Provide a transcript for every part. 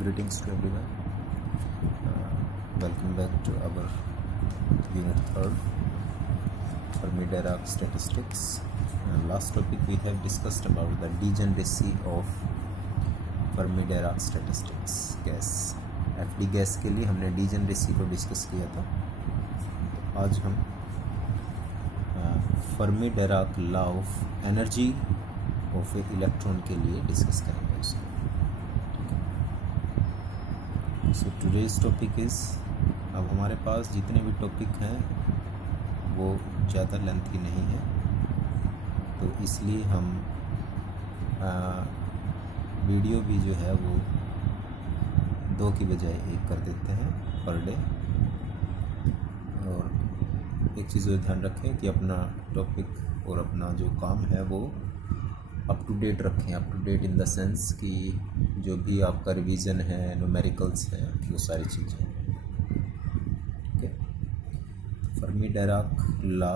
Greetings to everyone. Welcome back to our unit 3rd, Fermi-Dirac statistics. Last topic we have discussed about the degeneracy of Fermi-Dirac statistics gas. FD gas के लिए हमने degeneracy को discuss किया था. तो आज हम Fermi-Dirac law of energy of a electron के लिए डिस्कस करेंगे उसको. सो टुडेज टॉपिक इज़, अब हमारे पास जितने भी टॉपिक हैं वो ज़्यादा लेंथी नहीं है, तो इसलिए हम वीडियो भी जो है वो 2 की बजाय 1 कर देते हैं पर डे. और एक चीज़ ध्यान रखें कि अपना टॉपिक और अपना जो काम है वो अप टू डेट रखें. Up to date in the sense कि जो भी आपका रिवीजन है, न्यूमेरिकल्स हैं, वो सारी चीज़ें. ठीक है. Fermi-Dirac law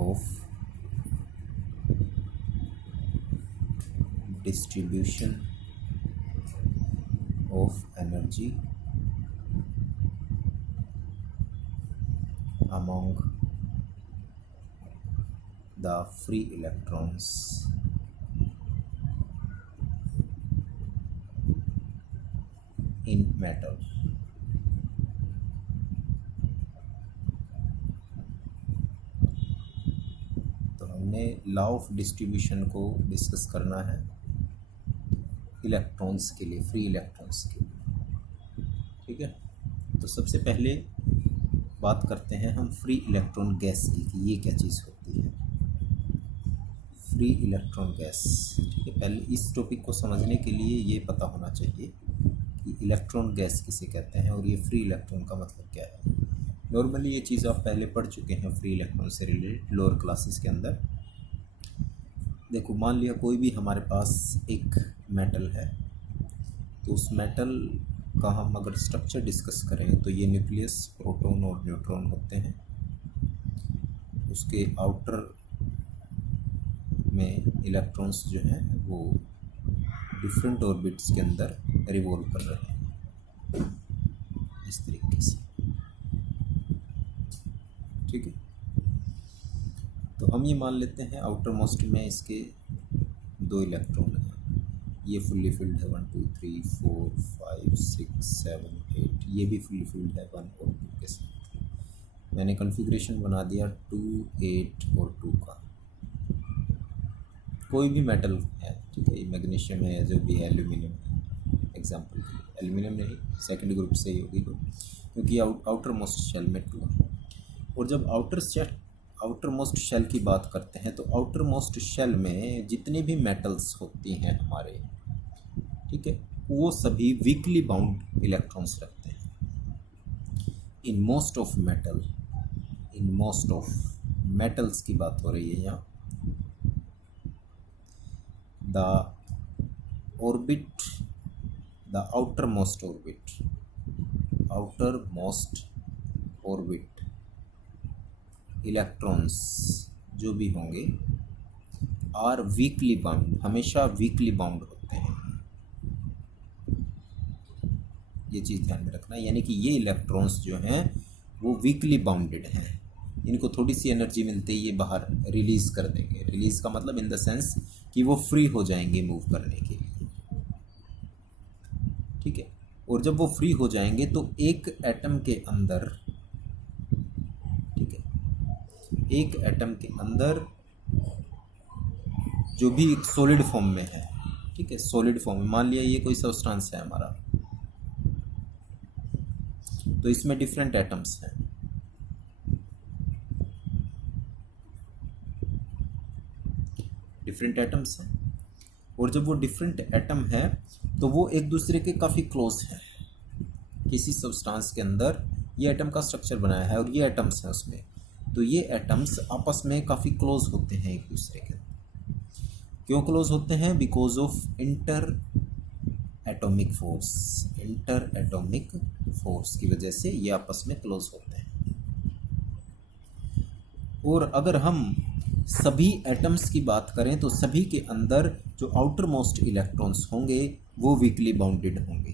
of distribution of energy among the free electrons in metal. तो हमने लॉ ऑफ डिस्ट्रीब्यूशन को डिस्कस करना है इलेक्ट्रॉन्स के लिए, फ्री इलेक्ट्रॉन्स के लिए. ठीक है. तो सबसे पहले बात करते हैं हम फ्री इलेक्ट्रॉन गैस की कि ये क्या चीज़ होती है फ्री इलेक्ट्रॉन गैस. ठीक है. पहले इस टॉपिक को समझने के लिए ये पता होना चाहिए कि इलेक्ट्रॉन गैस किसे कहते हैं और ये फ्री इलेक्ट्रॉन का मतलब क्या है. नॉर्मली ये चीज़ आप पहले पढ़ चुके हैं फ्री इलेक्ट्रॉन से रिलेटेड लोअर क्लासेस के अंदर. देखो, मान लिया कोई भी हमारे पास एक मेटल है, तो उस मेटल का हम अगर स्ट्रक्चर डिस्कस करें तो ये न्यूक्लियस, प्रोटॉन और न्यूट्रॉन होते हैं. उसके आउटर में इलेक्ट्रॉन्स जो हैं वो डिफरेंट ऑर्बिट्स के अंदर रिवॉल्व कर रहे हैं इस तरीके से. ठीक है. तो हम ये मान लेते हैं आउटर मोस्ट में इसके 2 इलेक्ट्रॉन हैं. ये फुल्ली फिल्ड है 1 2 3 4 5 6 7 8. ये भी फुल्ली फिल्ड है 1 और 2 के साथ. मैंने कॉन्फ़िगरेशन बना दिया 2 8 और 2 का. कोई भी मेटल है, ठीक है, मैग्नीशियम है, जो भी है, एल्यूमिनियम है, एग्जांपल के लिए एल्यूमिनियम नहीं, सेकंड ग्रुप से ही होगी क्योंकि आउटर मोस्ट शेल में 2 है. और जब आउटर मोस्ट शेल की बात करते हैं तो आउटर मोस्ट शेल में जितने भी मेटल्स होती हैं हमारे, ठीक है, वो सभी वीकली बाउंड इलेक्ट्रॉन्स रखते हैं. इन मोस्ट ऑफ मेटल्स की बात हो रही है यहाँ. The outermost orbit इलेक्ट्रॉन्स जो भी होंगे आर वीकली बाउंड, हमेशा वीकली बाउंड होते हैं. ये चीज़ ध्यान में रखना है, यानी कि ये इलेक्ट्रॉन्स जो हैं वो वीकली बाउंडेड हैं. इनको थोड़ी सी एनर्जी मिलते ही ये बाहर रिलीज़ कर देंगे. रिलीज़ का मतलब इन द सेंस कि वो फ्री हो जाएंगे मूव करने के लिए. ठीक है. और जब वो फ्री हो जाएंगे तो एक एटम के अंदर, ठीक है, एक एटम के अंदर जो भी एक सॉलिड फॉर्म में है, ठीक है, सॉलिड फॉर्म में मान लिया ये कोई सब्सटेंस है हमारा, तो इसमें डिफरेंट एटम्स हैं. डिफरेंट एटम्स हैं. और जब वो डिफरेंट एटम है तो वो एक दूसरे के काफ़ी क्लोज हैं. किसी सब्सटेंस के अंदर ये एटम का स्ट्रक्चर बनाया है और ये एटम्स हैं उसमें, तो ये एटम्स आपस में काफ़ी क्लोज होते हैं एक दूसरे के. क्यों क्लोज होते हैं? Because of inter atomic force की वजह से ये आपस में क्लोज होते हैं. और अगर हम सभी एटम्स की बात करें तो सभी के अंदर जो आउटर मोस्ट इलेक्ट्रॉन्स होंगे वो वीकली बाउंडेड होंगे।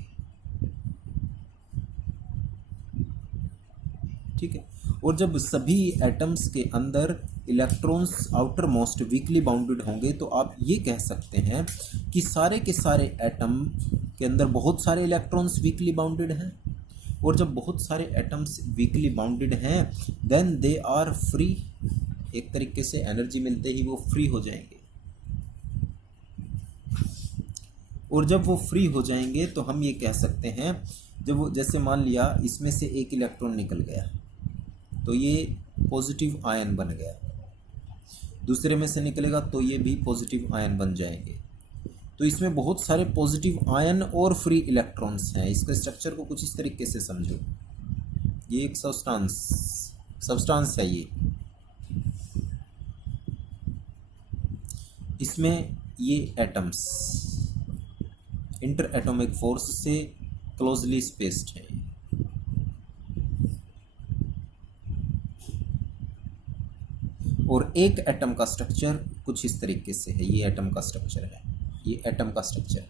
ठीक है, और जब सभी एटम्स के अंदर electrons outer most weekly bounded होंगे तो आप ये कह सकते हैं कि सारे के सारे एटम के अंदर बहुत सारे इलेक्ट्रॉन्स वीकली बाउंडेड हैं। और जब बहुत सारे एटम्स वीकली बाउंडेड हैं देन दे आर फ्री। एक तरीके से एनर्जी मिलते ही वो फ्री हो जाएंगे। और जब वो फ्री हो जाएंगे तो हम ये कह सकते हैं, जब वो जैसे मान लिया इसमें से एक इलेक्ट्रॉन निकल गया तो ये पॉजिटिव आयन बन गया, दूसरे में से निकलेगा तो ये भी पॉजिटिव आयन बन जाएंगे। तो इसमें बहुत सारे पॉजिटिव आयन और फ्री इलेक्ट्रॉन्स हैं। इसके स्ट्रक्चर को कुछ इस तरीके से समझो, ये एक सब्सटेंस है ये, इसमें ये एटम्स इंटर एटॉमिक फोर्स से क्लोजली स्पेस्ड हैं। और एक एटम का स्ट्रक्चर कुछ इस तरीके से है, ये एटम का स्ट्रक्चर है, ये एटम का स्ट्रक्चर है।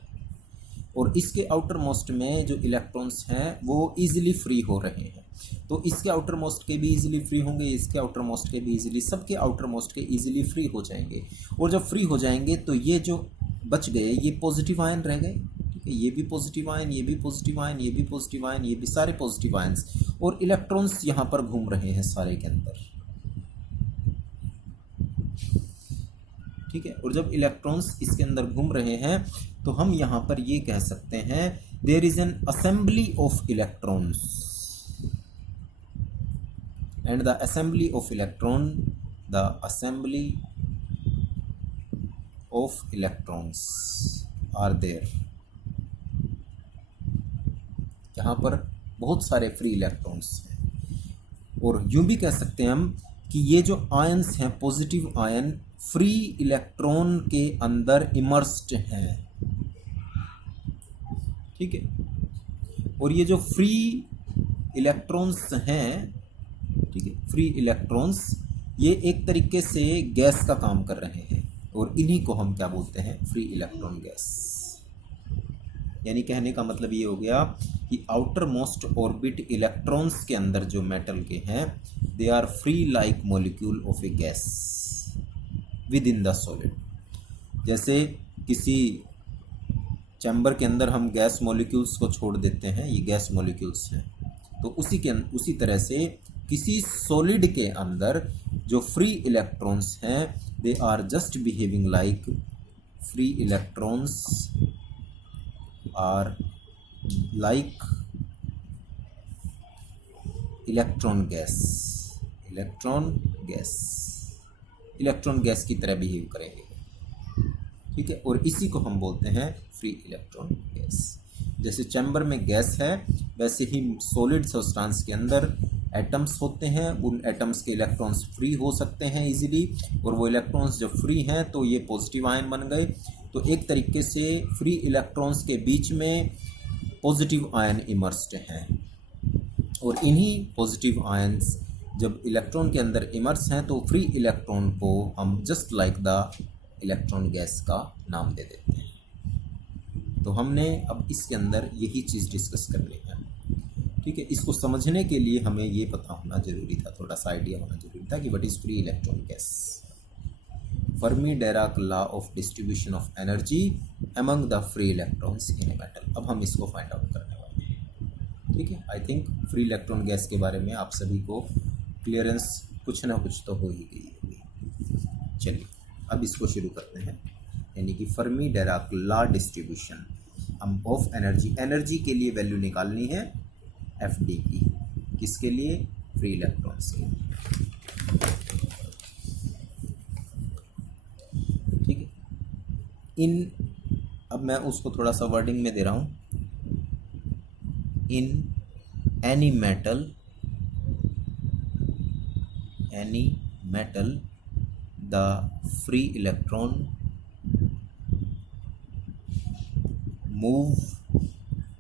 और इसके आउटर मोस्ट में जो इलेक्ट्रॉन्स हैं वो इजीली फ्री हो रहे हैं। तो इसके आउटर मोस्ट के भी इजीली फ्री होंगे, इसके आउटर मोस्ट के भी इजीली, सबके आउटर मोस्ट के इजीली फ्री हो जाएंगे। और जब फ्री हो जाएंगे तो ये जो बच गए ये पॉजिटिव आयन रह गए। ठीक है, ये भी पॉजिटिव आयन, ये भी पॉजिटिव आयन, ये भी पॉजिटिव आयन, ये भी सारे पॉजिटिव आयन्स, और इलेक्ट्रॉन्स यहाँ पर घूम रहे हैं सारे के अंदर। ठीक है, और जब इलेक्ट्रॉन्स इसके अंदर घूम रहे हैं तो हम यहाँ पर ये कह सकते हैं there is an assembly of electrons and the assembly of electron, the assembly of electrons are there. यहाँ पर बहुत सारे फ्री इलेक्ट्रॉन्स हैं। और यूं भी कह सकते हैं हम कि ये जो आयन्स हैं पॉजिटिव आयन फ्री इलेक्ट्रॉन के अंदर इमर्स्ड हैं। ठीक है, और ये जो फ्री इलेक्ट्रॉन्स हैं, ठीक है, फ्री इलेक्ट्रॉन्स ये एक तरीके से गैस का काम कर रहे हैं और इन्हीं को हम क्या बोलते हैं, फ्री इलेक्ट्रॉन गैस। यानी कहने का मतलब ये हो गया कि आउटर मोस्ट ऑर्बिट इलेक्ट्रॉन्स के अंदर जो मेटल के हैं they are free like molecule of a gas within the solid. जैसे किसी चैम्बर के अंदर हम गैस मॉलिक्यूल्स को छोड़ देते हैं, ये गैस मॉलिक्यूल्स हैं, तो उसी तरह से किसी सॉलिड के अंदर जो फ्री इलेक्ट्रॉन्स हैं they are just behaving like free electrons are like electron gas, electron gas की तरह बिहेव करेंगे। ठीक है, और इसी को हम बोलते हैं फ्री इलेक्ट्रॉन गैस। जैसे चैम्बर में गैस है वैसे ही सॉलिड सब्सटेंस के अंदर एटम्स होते हैं, उन एटम्स के इलेक्ट्रॉन्स फ्री हो सकते हैं इजीली, और वो इलेक्ट्रॉन्स जब फ्री हैं तो ये पॉजिटिव आयन बन गए। तो एक तरीके से फ्री इलेक्ट्रॉन्स के बीच में पॉजिटिव आयन इमर्स्ड हैं, और इन्हीं पॉजिटिव आयन्स जब इलेक्ट्रॉन के अंदर इमर्स हैं तो फ्री इलेक्ट्रॉन को हम just like the electron gas का नाम दे देते हैं। तो हमने अब इसके अंदर यही चीज़ डिस्कस करनी है। ठीक है, इसको समझने के लिए हमें ये पता होना जरूरी था, थोड़ा सा आइडिया होना जरूरी था कि what is free electron gas. Fermi Dirac law of distribution of energy among the free electrons in a metal. अब हम इसको फाइंड आउट करने वाले हैं। ठीक है, I think free electron gas के बारे में आप सभी को क्लियरेंस कुछ ना कुछ तो हो ही गई होगी। चलिए अब इसको शुरू करते हैं, यानी कि फर्मी डेराक लॉ डिस्ट्रीब्यूशन हम ऑफ एनर्जी, एनर्जी के लिए वैल्यू निकालनी है एफ डी की, किसके लिए, फ्री इलेक्ट्रॉन्स के लिए। ठीक है, अब मैं उसको थोड़ा सा वर्डिंग में दे रहा हूँ, in any metal the free electron move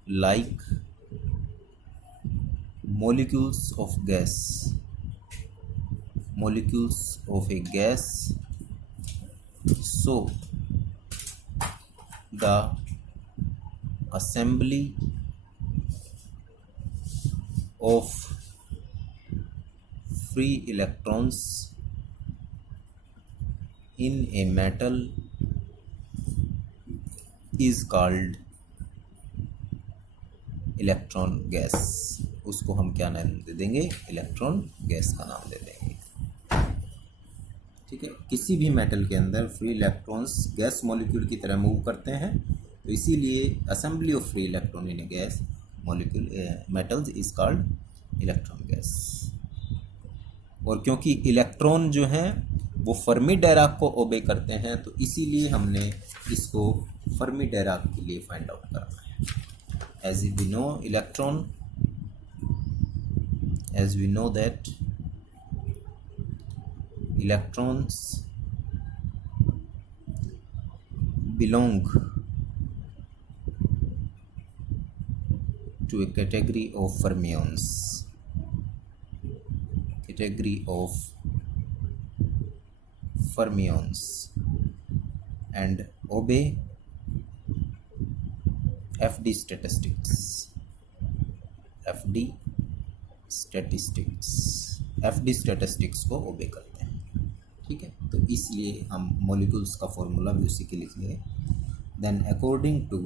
like molecules of a gas So the assembly of free electrons in a metal is called electron gas. उसको हम क्या नाम दे देंगे? इलेक्ट्रॉन गैस का नाम दे देंगे। ठीक है, किसी भी मेटल के अंदर फ्री इलेक्ट्रॉन्स गैस मॉलिक्यूल की तरह मूव करते हैं, तो इसीलिए assembly of free electron in A gas molecule metals is called electron gas. और क्योंकि इलेक्ट्रॉन जो हैं वो फर्मी डायराक को ओबे करते हैं, तो इसीलिए हमने इसको फर्मी डायराक के लिए फाइंड आउट करना है। As we know that electrons belong to a category of fermions, and obey FD statistics को ओबे करते हैं। ठीक है, तो इसलिए हम मॉलिक्यूल्स का फॉर्मूला भी उसी के लिखेंगे। Then according to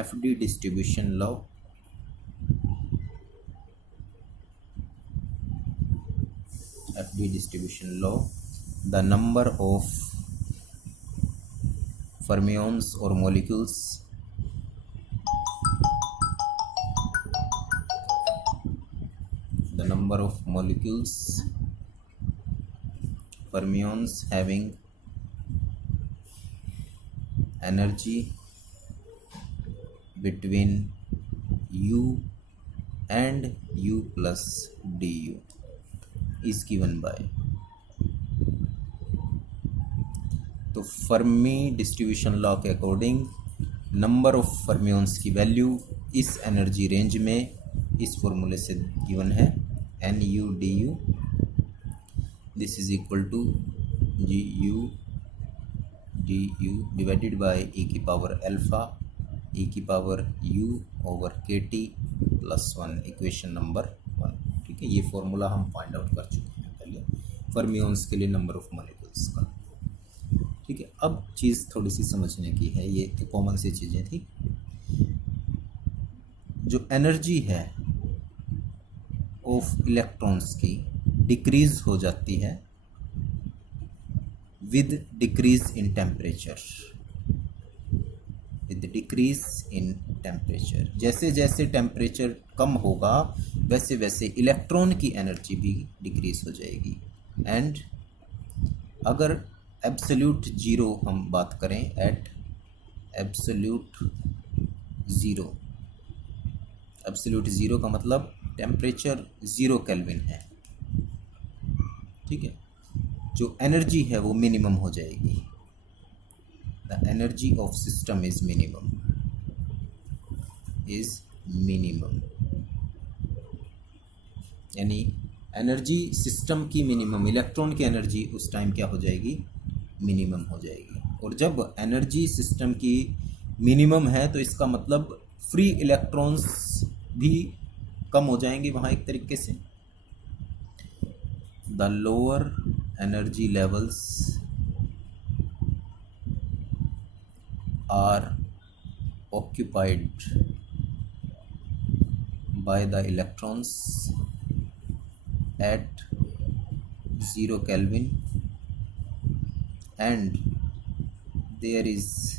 FD distribution law, the number of fermions or molecules fermions having energy between U and U plus du is given by, तो फर्मी डिस्ट्रीब्यूशन लॉ के अकॉर्डिंग नंबर ऑफ फर्मियंस की value इस energy range में इस फॉर्मूले से given है, NU du, this is equal to GU du divided by e की पावर अल्फा e की power u over kT plus 1, equation number 1। ठीक है, ये फॉर्मूला हम फाइंड आउट कर चुके हैं पहले फर्मियंस के लिए नंबर ऑफ मॉलिक्यूल्स का। ठीक है, अब चीज़ थोड़ी सी समझने की है, ये तो कॉमन सी चीज़ें थी। जो एनर्जी है ऑफ इलेक्ट्रॉन्स की डिक्रीज हो जाती है विद डिक्रीज इन टेम्परेचर, जैसे जैसे टेम्परेचर कम होगा वैसे वैसे इलेक्ट्रॉन की एनर्जी भी डिक्रीज हो जाएगी। एंड अगर एब्सोल्यूट ज़ीरो हम बात करें, एट एब्सोल्यूट ज़ीरो का मतलब टेम्परेचर 0 केल्विन है। ठीक है, जो एनर्जी है वो मिनिमम हो जाएगी। The energy of system is minimum, यानी एनर्जी सिस्टम की मिनिमम, इलेक्ट्रॉन की एनर्जी उस टाइम क्या हो जाएगी? मिनिमम हो जाएगी। और जब एनर्जी सिस्टम की मिनिमम है तो इसका मतलब फ्री इलेक्ट्रॉन्स भी कम हो जाएंगे वहाँ एक तरीके से। The lower energy levels are occupied by the electrons at 0 Kelvin, and there is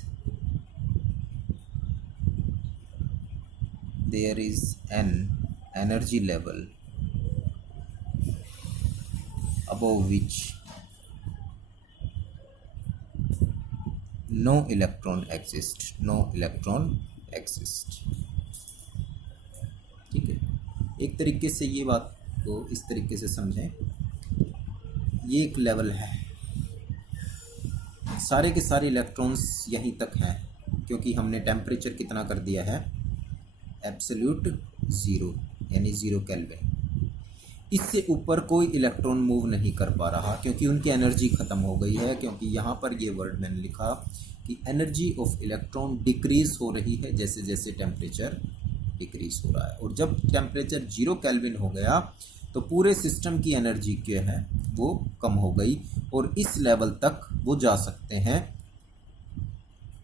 an energy level above which no electron exists। ठीक है, एक तरीके से ये बात को इस तरीके से समझें, ये एक लेवल है, सारे के सारे इलेक्ट्रॉन्स यहीं तक हैं क्योंकि हमने टेम्परेचर कितना कर दिया है? एब्सोल्यूट ज़ीरो, यानी 0 केल्विन। इससे ऊपर कोई इलेक्ट्रॉन मूव नहीं कर पा रहा क्योंकि उनकी एनर्जी ख़त्म हो गई है। क्योंकि यहाँ पर ये वर्ड मैंने लिखा कि एनर्जी ऑफ इलेक्ट्रॉन डिक्रीज हो रही है जैसे जैसे टेम्परेचर डिक्रीज हो रहा है। और जब टेम्परेचर 0 केल्विन हो गया तो पूरे सिस्टम की एनर्जी क्या है वो कम हो गई और इस लेवल तक वो जा सकते हैं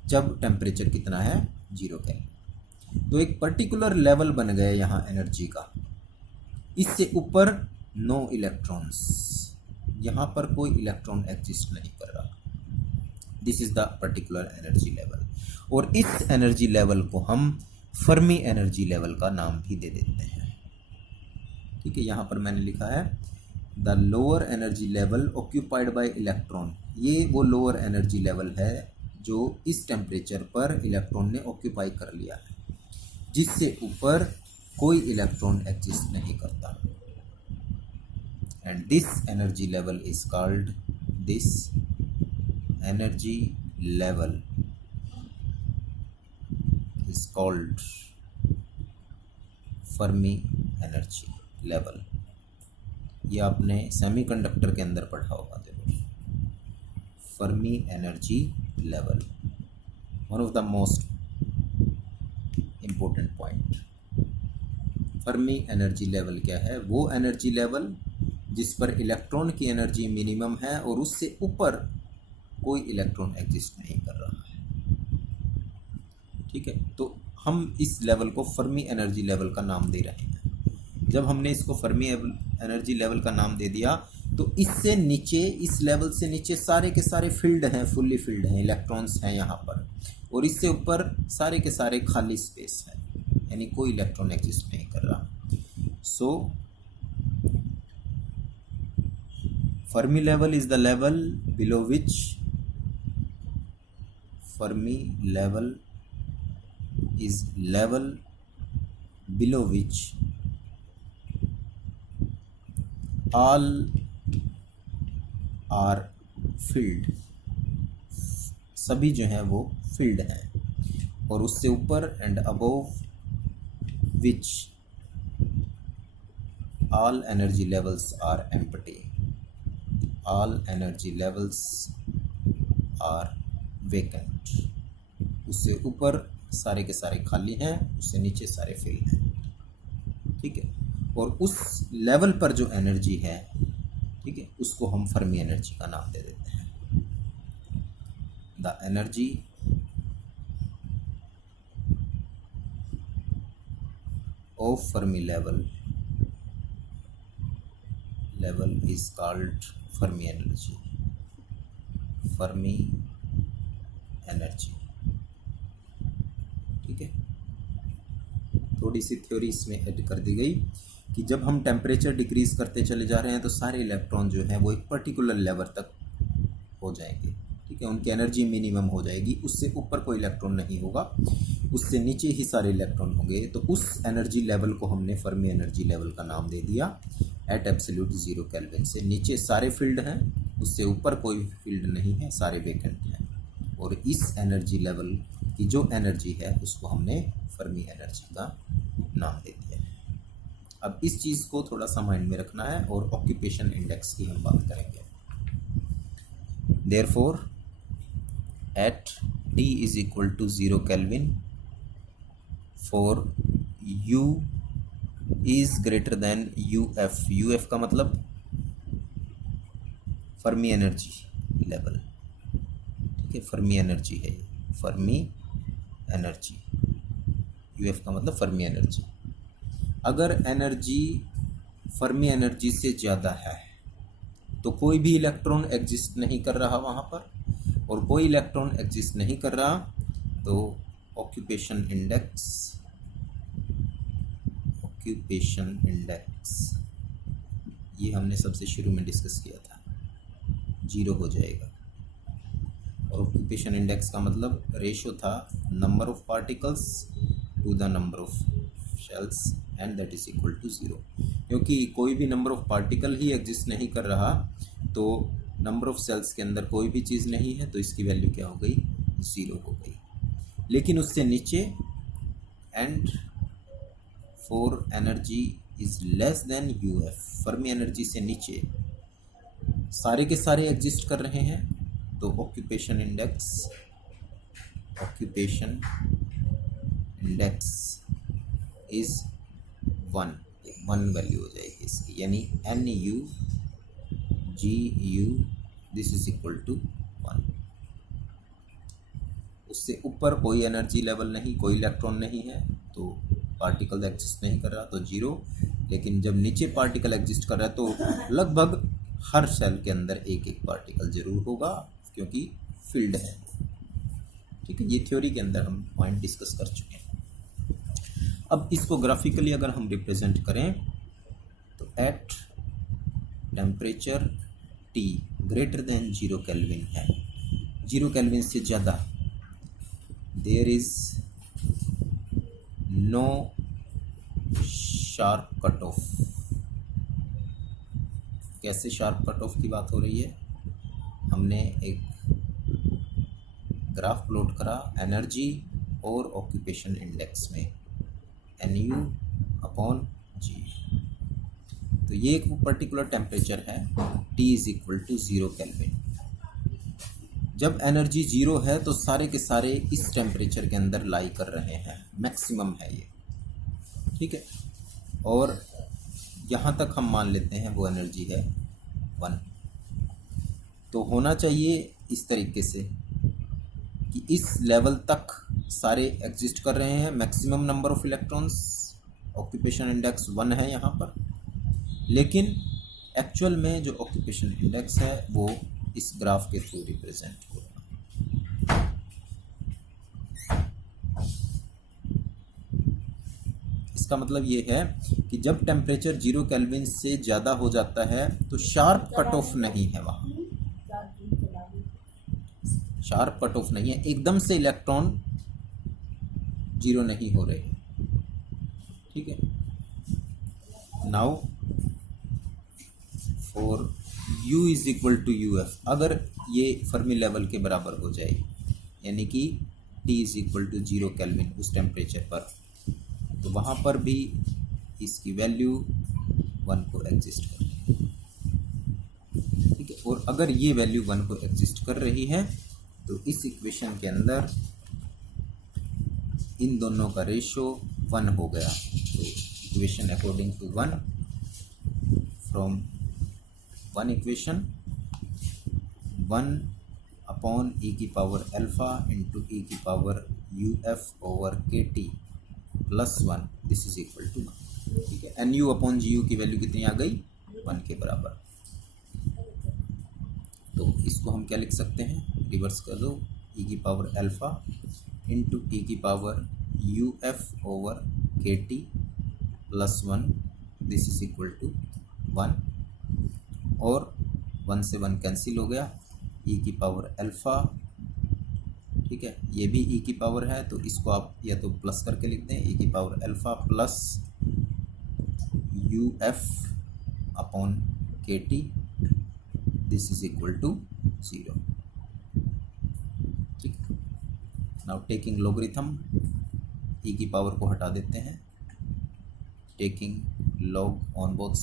जब टेम्परेचर कितना है 0 केल्विन। तो एक पर्टिकुलर लेवल बन गया यहाँ एनर्जी का। इससे ऊपर नो इलेक्ट्रॉन्स, यहाँ पर कोई इलेक्ट्रॉन एग्जिस्ट नहीं कर रहा। This is the particular energy level. और इस एनर्जी लेवल को हम फर्मी एनर्जी लेवल का नाम भी दे देते हैं। ठीक है, यहाँ पर मैंने लिखा है the lower energy level occupied by electron. ये वो लोअर एनर्जी लेवल है जो इस टेम्परेचर पर इलेक्ट्रॉन ने ऑक्यूपाई कर लिया है, जिससे ऊपर कोई इलेक्ट्रॉन एग्जिस्ट नहीं करता। And this energy level is called Fermi energy level. ये आपने सेमीकंडक्टर के अंदर पढ़ा होगा जरूर। Fermi energy level, one of the most important point. Fermi energy level क्या है? वो एनर्जी लेवल जिस पर इलेक्ट्रॉन की एनर्जी मिनिमम है और उससे ऊपर कोई इलेक्ट्रॉन एग्जिस्ट नहीं कर रहा है। ठीक है, तो हम इस लेवल को फर्मी एनर्जी लेवल का नाम दे रहे हैं। जब हमने इसको फर्मी एनर्जी लेवल का नाम दे दिया तो इससे नीचे, इस लेवल से नीचे सारे के सारे फील्ड हैं, फुल्ली फील्ड हैं, इलेक्ट्रॉन्स हैं यहाँ पर। और इससे ऊपर सारे के सारे खाली स्पेस है, यानी कोई इलेक्ट्रॉन एग्जिस्ट नहीं कर रहा। So Fermi level is the level below which all are filled, सभी जो हैं वो filled हैं। और उससे ऊपर and above which all energy levels are empty, all energy levels are vacant। उससे ऊपर सारे के सारे खाली हैं, उससे नीचे सारे फिल हैं। ठीक है, और उस लेवल पर जो एनर्जी है, ठीक है, उसको हम फर्मी एनर्जी का नाम दे देते हैं। The energy of Fermi level is called Fermi energy. ठीक है, थोड़ी सी थ्योरी इसमें ऐड कर दी गई कि जब हम टेम्परेचर डिक्रीज करते चले जा रहे हैं तो सारे इलेक्ट्रॉन जो हैं वो एक पर्टिकुलर लेवल तक हो जाएंगे। ठीक है, उनकी एनर्जी मिनिमम हो जाएगी, उससे ऊपर कोई इलेक्ट्रॉन नहीं होगा, उससे नीचे ही सारे इलेक्ट्रॉन होंगे। तो उस एनर्जी लेवल को हमने फर्मी एनर्जी लेवल का नाम दे दिया। एट एब्सोल्यूट 0 केल्विन से नीचे सारे फील्ड हैं, उससे ऊपर कोई फील्ड नहीं है, सारे वेकेंट हैं। और इस एनर्जी लेवल की जो एनर्जी है उसको हमने फर्मी एनर्जी का नाम दे दिया है। अब इस चीज़ को थोड़ा सा माइंड में रखना है और ऑक्यूपेशन इंडेक्स की हम बात करेंगे। Therefore at T is equal to 0 kelvin for U is greater than UF। UF का मतलब फर्मी एनर्जी लेवल। ठीक है, फर्मी एनर्जी है, फर्मी एनर्जी। UF का मतलब फर्मी एनर्जी। अगर एनर्जी फर्मी एनर्जी से ज़्यादा है तो कोई भी इलेक्ट्रॉन एग्जिस्ट नहीं कर रहा वहाँ पर, और कोई इलेक्ट्रॉन एग्जिस्ट नहीं कर रहा तो ऑक्यूपेशन इंडेक्स ये हमने सबसे शुरू में डिस्कस किया था, 0 हो जाएगा। और ऑक्यूपेशन इंडेक्स का मतलब रेशो था number of particles to the number of shells and that is equal to 0। क्योंकि कोई भी नंबर ऑफ पार्टिकल ही एग्जिस्ट नहीं कर रहा तो नंबर ऑफ सेल्स के अंदर कोई भी चीज़ नहीं है, तो इसकी वैल्यू क्या हो गई? 0 हो गई। लेकिन उससे नीचे and for energy is less than U F, Fermi energy से नीचे सारे के सारे एग्जिस्ट कर रहे हैं, तो ऑक्यूपेशन इंडेक्स इज 1 वैल्यू हो जाएगी इसकी, यानी NU GU this is equal to 1। उससे ऊपर कोई एनर्जी लेवल नहीं, कोई इलेक्ट्रॉन नहीं है, तो पार्टिकल एग्जिस्ट नहीं कर रहा, तो 0। लेकिन जब नीचे पार्टिकल एग्जिस्ट कर रहा है तो लगभग हर सेल के अंदर एक एक पार्टिकल जरूर होगा, क्योंकि फील्ड है। ठीक है, ये थ्योरी के अंदर हम पॉइंट डिस्कस कर चुके हैं। अब इसको ग्राफिकली अगर हम रिप्रेजेंट करें तो at temperature T greater than 0 kelvin है, 0 केल्विन से ज़्यादा, there is no sharp cut off. कैसे शार्प कट ऑफ की बात हो रही है? हमने एक ग्राफ प्लॉट करा एनर्जी और ऑक्यूपेशन इंडेक्स में, NU/G। तो ये एक पर्टिकुलर टेम्परेचर है, T is equal to 0 kelvin. जब एनर्जी 0 है तो सारे के सारे इस टेम्परेचर के अंदर लाई कर रहे हैं, मैक्सिमम है ये। ठीक है, और यहाँ तक हम मान लेते हैं वो एनर्जी है 1। तो होना चाहिए इस तरीके से कि इस लेवल तक सारे एग्जिस्ट कर रहे हैं, maximum number of electrons, occupation index 1 है यहाँ पर। लेकिन एक्चुअल में जो ऑक्यूपेशन इंडेक्स है वो इस ग्राफ के थ्रू रिप्रेजेंट होगा। इसका मतलब ये है कि जब टेम्परेचर 0 केल्विन से ज़्यादा हो जाता है तो शार्प कट ऑफ नहीं है, वहाँ शार्प कट ऑफ नहीं है, एकदम से इलेक्ट्रॉन 0 नहीं हो रहे। ठीक है, now for U is equal to UF, अगर ये फर्मी लेवल के बराबर हो जाए, यानी कि T is equal to 0 kelvin उस टेम्परेचर पर, तो वहाँ पर भी इसकी वैल्यू 1 को एग्जिस्ट कर रही है। ठीक है, और अगर ये वैल्यू 1 को एग्जिस्ट कर रही है तो इस इक्वेशन के अंदर इन दोनों का रेशो 1 हो गया। तो equation according to 1, from 1 equation 1/e⁴ into e⁴ UF/kT+1 this is equal to 1। ठीक है, NU/GU की वैल्यू कितनी आ गई? 1 के बराबर। तो इसको हम क्या लिख सकते हैं? रिवर्स कर दो, e⁴ into e⁴UF/kT+1 this is equal to 1, और 1 से 1 कैंसिल हो गया, e⁴। ठीक है, ये भी e⁴ है, तो इसको आप या तो प्लस करके लिख दें, e⁴ plus UF/kT this is equal to 0। ठीक, नाउ टेकिंग लॉगरिथम, e⁴ को हटा देते हैं, taking log on both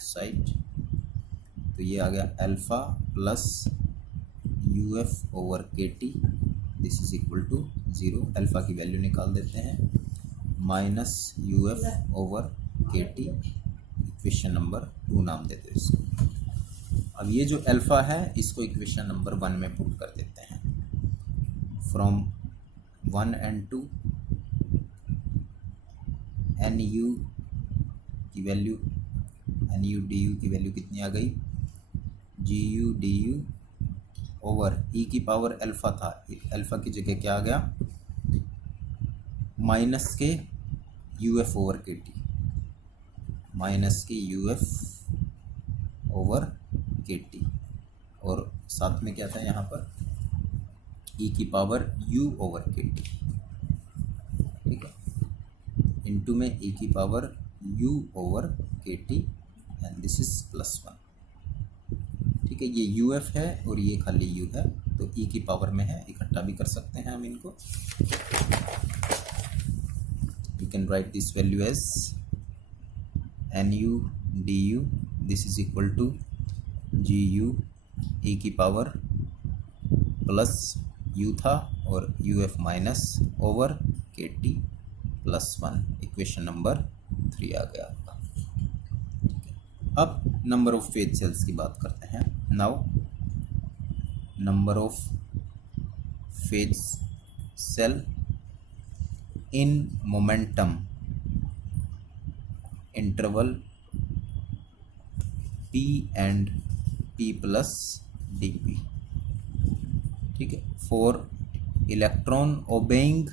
side, तो ये आ गया alpha plus UF/kT this is equal to 0। Alpha की वैल्यू निकाल देते हैं, माइनस UF/kT, इक्वेशन नंबर 2 नाम देते हैं इसको। अब ये जो अल्फा है इसको इक्वेशन नंबर 1 में पुट कर देते हैं। फ्रॉम 1 and 2 NU की वैल्यू, NU/DU की वैल्यू कितनी आ गई? GU/DU ओवर e⁴ था, अल्फा की जगह क्या आ गया? माइनस के UF/kT, माइनस के UF/kT, और साथ में क्या था यहाँ पर? e⁴U/kT। ठीक है, इनटू में e⁴U/kT एंड दिस इज +1। ठीक है, ये UF है और ये खाली U है, तो e⁴ में है, इकट्ठा भी कर सकते हैं हम इनको। you can write this value as nu du, this is equal to gu e की पावर प्लस u था और uf माइनस ओवर के टी प्लस 1, इक्वेशन नंबर 3 आ गया आपका। अब नंबर ऑफ फेज सेल्स की बात करते हैं। Now number of phase cell in momentum interval p and p plus dp, ठीक है, for electron obeying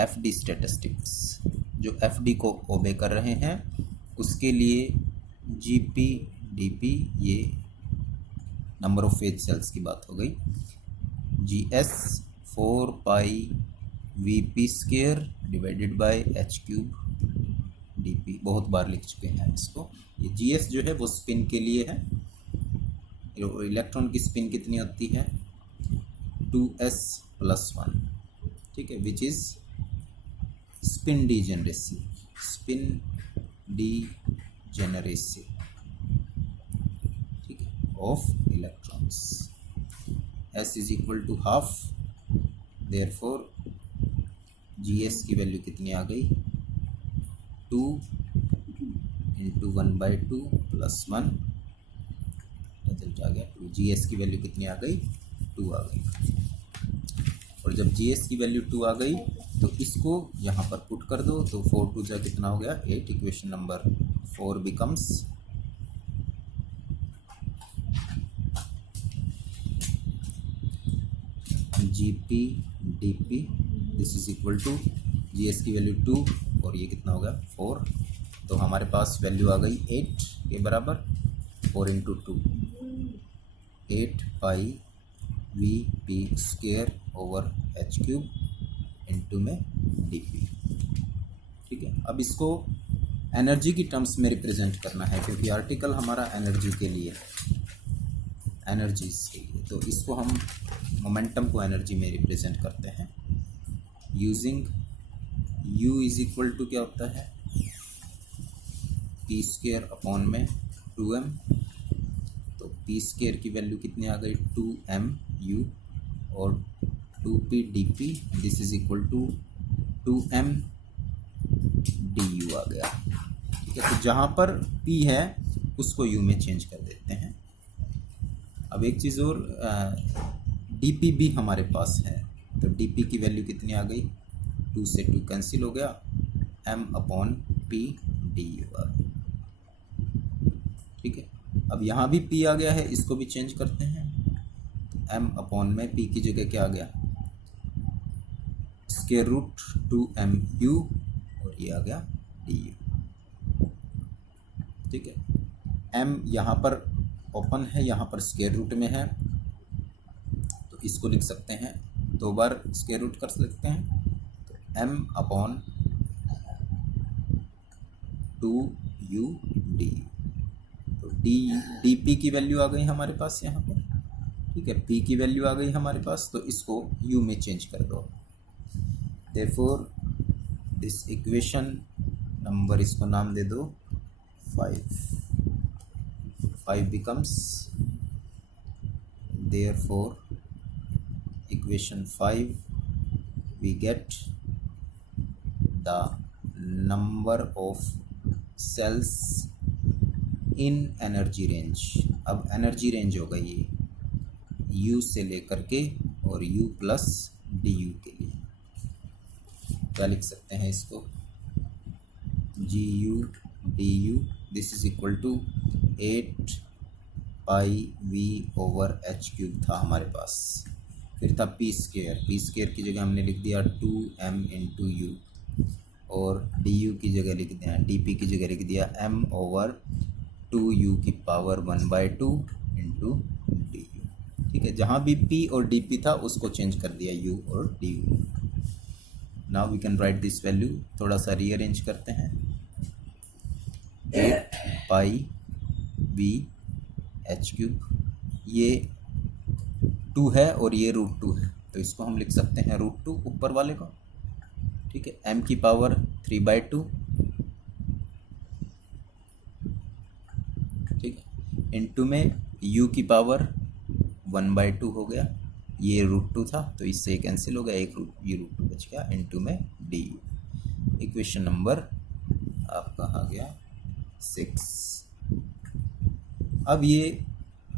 FD statistics, जो FD को ओबे कर रहे हैं उसके लिए GP DP, ये नंबर ऑफ फेज सेल्स की बात हो गई। GS 4 pi VP square divided by h cube DP, बहुत बार लिख चुके हैं इसको। ये GS जो है वो स्पिन के लिए है, इलेक्ट्रॉन की स्पिन कितनी होती है 2s प्लस 1, ठीक है, which is spin degeneracy, spin degeneracy, ठीक है, of electrons. s is equal to half, therefore GS की वैल्यू कितनी आ गई 2 इंटू 1/2 प्लस 1, रिजल्ट आ गया 2। GS की वैल्यू कितनी आ गई 2 आ गई। और जब GS की वैल्यू 2 आ गई तो इसको यहाँ पर पुट कर दो, तो 4 2 जा कितना हो गया 8, equation number 4 becomes GP DP, this is equal to GS की वैल्यू 2 और ये कितना हो गया 4, तो हमारे पास वैल्यू आ गई 8 के बराबर, 4 इंटू 2 8 पाई VP square over h cube into में DP, ठीक है। अब इसको एनर्जी की टर्म्स में रिप्रेजेंट करना है क्योंकि आर्टिकल हमारा एनर्जी के लिए, एनर्जीज के लिए, तो इसको हम मोमेंटम को एनर्जी में रिप्रेजेंट करते हैं using U is equal to क्या होता है p स्क्वायर अपॉन में 2m, तो p स्क्वायर की वैल्यू कितनी आ गई 2mu और 2p dp, this is equal to 2m du आ गया, ठीक है। तो जहाँ पर p है उसको u में चेंज कर देते हैं। अब एक चीज़ और, dp भी हमारे पास है, तो dp की वैल्यू कितनी आ गई 2 से 2 कैंसिल हो गया, m अपॉन p du आ गया, ठीक है। अब यहाँ भी p आ गया है, इसको भी चेंज करते हैं, तो m अपॉन में p की जगह क्या आ गया स्क्वायर रूट 2mu और ये आ गया du, ठीक है। m यहाँ पर ओपन है, यहाँ पर स्क्वायर रूट में है, तो इसको लिख सकते हैं, 2 बार स्क्वायर रूट कर सकते हैं, तो m अपॉन 2u du, तो dp की वैल्यू आ गई हमारे पास यहाँ पर, ठीक है, p की वैल्यू आ गई हमारे पास, तो इसको u में चेंज कर दो। देयरफॉर दिस इक्वेशन नंबर, इसको नाम दे दो 5 becomes, therefore equation 5 we get the number of cells in energy range। अब एनर्जी रेंज होगा ये U से लेकर के और U प्लस DU के लिए, क्या लिख सकते हैं इसको GU DU, this is equal to 8 pi V over h cube था हमारे पास, फिर था p स्क्वायर की जगह हमने लिख दिया 2m इंटू u और du की जगह लिख दिया, dp की जगह लिख दिया m ओवर 2u की पावर 1/2 इंटू du, ठीक है। जहाँ भी p और dp था उसको चेंज कर दिया u और du। Now we can write this value, थोड़ा सा रीअरेंज करते हैं, 8 पाई v h क्यूब, ये 2 है और ये √2 है, तो इसको हम लिख सकते हैं √2 ऊपर वाले को, ठीक है, m की पावर 3/2, ठीक है, इनटू में u की पावर 1/2 हो गया, ये √2 था तो इससे कैंसिल हो गया, एक ये √2 बच गया, इनटू में du। इक्वेशन नंबर आपका आ गया 6। अब ये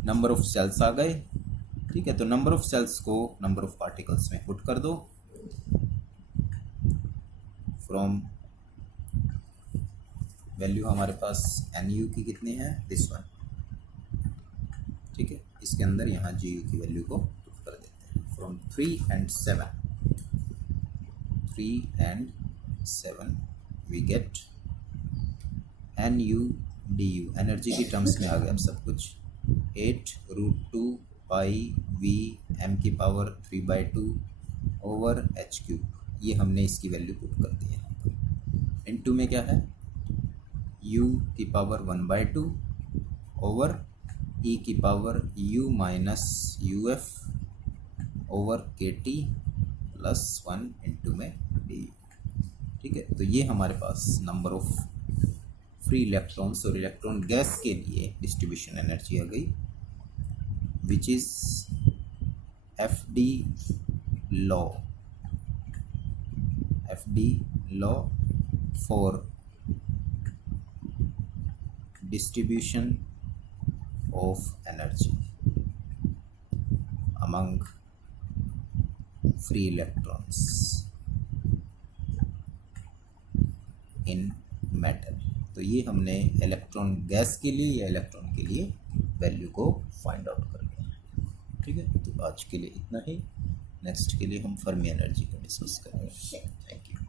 नंबर ऑफ सेल्स आ गए, ठीक है, तो नंबर ऑफ सेल्स को नंबर ऑफ पार्टिकल्स में पुट कर दो। फ्रॉम वैल्यू हमारे पास NU की कितनी है, दिस वन, ठीक है, इसके अंदर यहाँ GU की वैल्यू को पुट कर देते हैं। From 3 and 7 we get NU DU, energy की टर्म्स में आ गया अब सब कुछ, 8√2 पाई V m की पावर 3/2 ओवर h³, ये हमने इसकी वैल्यू पुट कर दी है। इनटू में क्या है, u की पावर 1/2 ओवर e की power u minus uf over kT plus 1 into में du, ठीक है, तो ये हमारे पास नंबर ऑफ फ्री इलेक्ट्रॉन्स और इलेक्ट्रॉन गैस के लिए डिस्ट्रीब्यूशन एनर्जी आ गई, which is FD law for distribution of energy among free electrons in metal। तो ये हमने इलेक्ट्रॉन गैस के लिए या इलेक्ट्रॉन के लिए वैल्यू को फाइंड आउट कर लिया, ठीक है। तो आज के लिए इतना ही, नेक्स्ट के लिए हम फर्मी एनर्जी को डिस्कस करेंगे। Thank you.